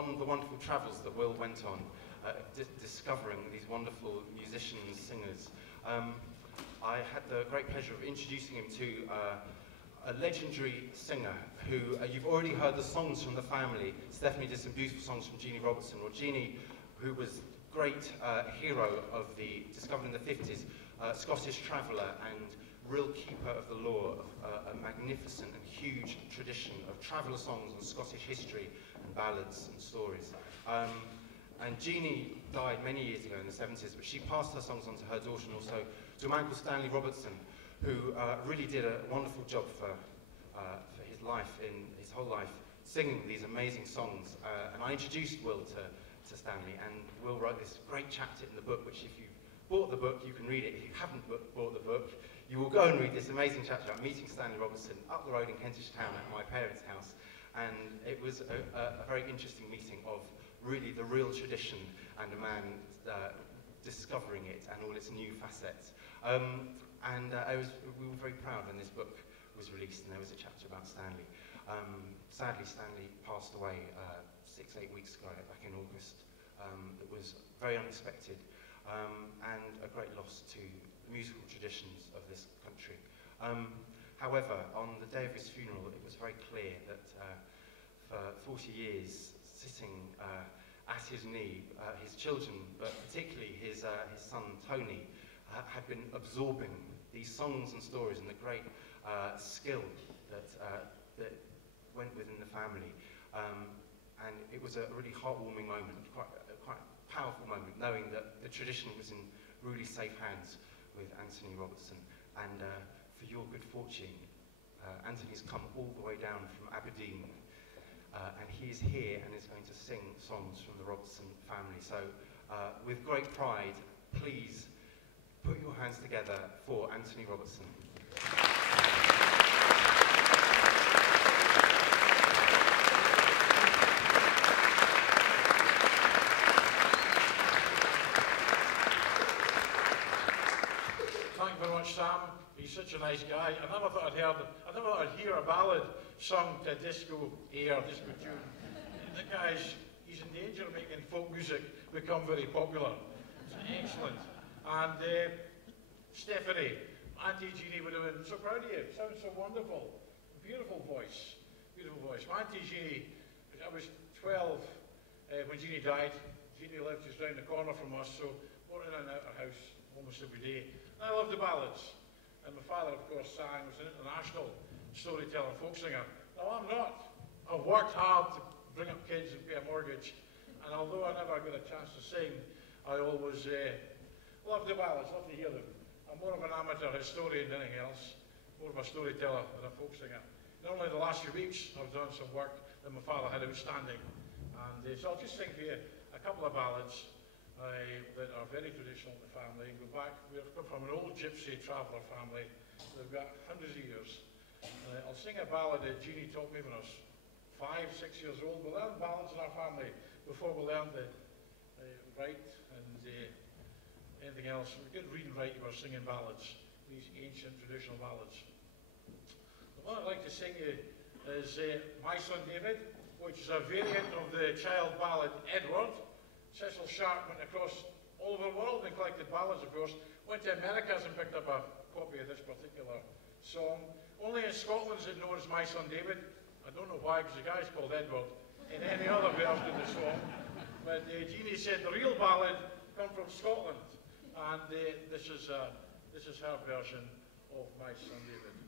on the wonderful travels that Will went on, discovering these wonderful musicians, singers, I had the great pleasure of introducing him to a legendary singer who, you've already heard the songs from the family. Stephanie did some beautiful songs from Jeannie Robertson, or Jeannie, who was great hero of the, discovered in the 50s, Scottish traveller and real keeper of the law, of a magnificent and huge tradition of traveller songs on Scottish history and ballads and stories. And Jeannie died many years ago in the 70s, but she passed her songs on to her daughter and also to a man called Stanley Robertson, who really did a wonderful job for his life, in his whole life, singing these amazing songs. And I introduced Will to Stanley, and Will wrote this great chapter in the book, which if you bought the book, you can read it. If you haven't bought the book, you will go and read this amazing chapter about meeting Stanley Robertson up the road in Kentish Town at my parents' house. And it was a very interesting meeting of really the real tradition and a man discovering it and all its new facets. We were very proud when this book was released, and there was a chapter about Stanley. Sadly, Stanley passed away 6-8 weeks ago, back in August. It was very unexpected and a great loss to the musical traditions of this country. However, on the day of his funeral, it was very clear that for 40 years, sitting at his knee, his children, but particularly his son Tony, had been absorbing these songs and stories and the great skill that went within the family. And it was a really heartwarming moment, quite a powerful moment, knowing that the tradition was in really safe hands with Anthony Robertson. And for your good fortune, Anthony's come all the way down from Aberdeen, and he is here and is going to sing songs from the Robertson family. So with great pride, please put your hands together for Anthony Robertson. Thank you very much, Sam. He's such a nice guy. I never thought I'd hear a ballad sung to a disco air, disco tune. The guy's, he's in danger of making folk music become very popular. It's excellent. And Stephanie, Auntie Jeannie would have been so proud of you. It sounds so wonderful. Beautiful voice. Beautiful voice. My Auntie Jeannie, I was 12 when Jeannie died. Jeannie lived just round the corner from us, so we're in and out of her house almost every day. And I loved the ballads. And my father, of course, sang, was an international storyteller, folk singer. No, I'm not. I've worked hard to bring up kids and pay a mortgage. And although I never got a chance to sing, I always love the ballads, love to hear them. I'm more of an amateur historian than anything else, more of a storyteller than a folk singer. And only the last few weeks I've done some work that my father had outstanding. And so I'll just sing for you a couple of ballads that are very traditional in the family. Go back, we've come from an old gypsy traveller family. They've got hundreds of years. I'll sing a ballad that Jeannie taught me when I was 5, 6 years old. We learned ballads in our family before we learned to write and anything else. We couldn't read and write, you were singing ballads, these ancient traditional ballads. The one I'd like to sing you is My Son David, which is a variant of the child ballad Edward. Cecil Sharp went across all over the world and collected ballads, of course. Went to Americas and picked up a copy of this particular song. Only in Scotland is it known as My Son David. I don't know why, because the guy's called Edward in any other version of the song. But Jeannie said the real ballad come from Scotland, and this is her version of My Son David.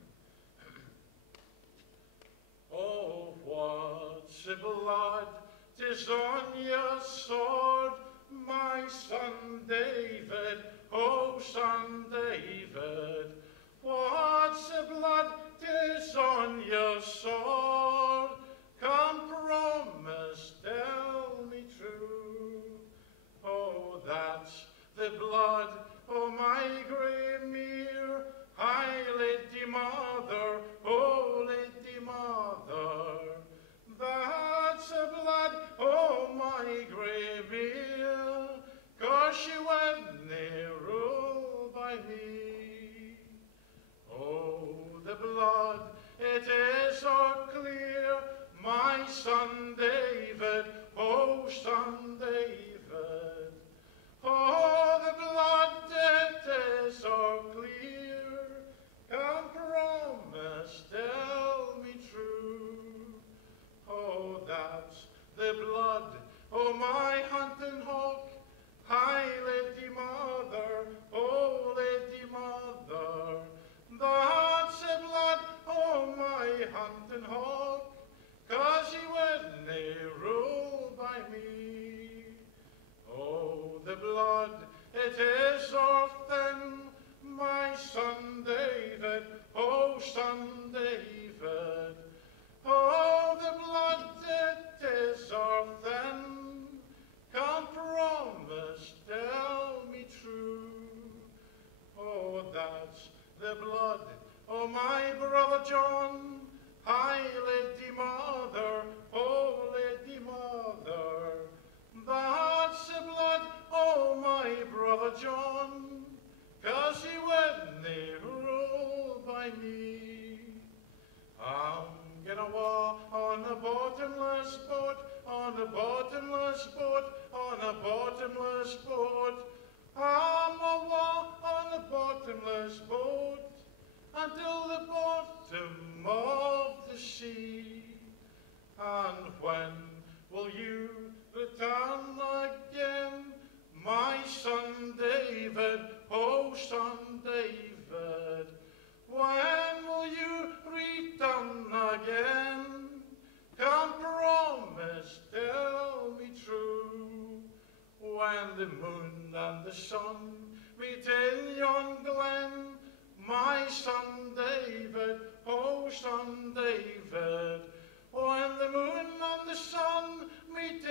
Oh, what's the blood 'tis on your sword, my son David, oh son David. What's the blood 'tis on your sword? Come, promise, tell me true. Oh, that's the blood of my grey mere, high lady mother, oh lady mother. That's the blood of my grey mere, 'cause she went near rule by me. Oh, the blood, it is so clear, my son David, oh the blood o' my hunting hawk. Hi, Lady Mother, oh, Lady Mother, that's the blood o' my hunting hawk, 'cause he wouldn't rule by me. Oh, the blood, it is often my son David, oh, son David. Oh, the blood, it is often, can promise, tell me true. Oh, that's the blood of my brother John. Hi, Lady Mother, oh, Lady Mother, that's the blood of my brother John, 'cause he wouldn't rule by me. I'm gonna walk on a bottomless boat, on a bottomless boat, on a bottomless boat. I'm a walk on a bottomless boat until the bottom of the sea. And when will you return again, my son David, oh, son David? When will you return again? Come promise, tell me true. When the moon and the sun meet in yon glen, my son David, oh, son David. When the moon and the sun meet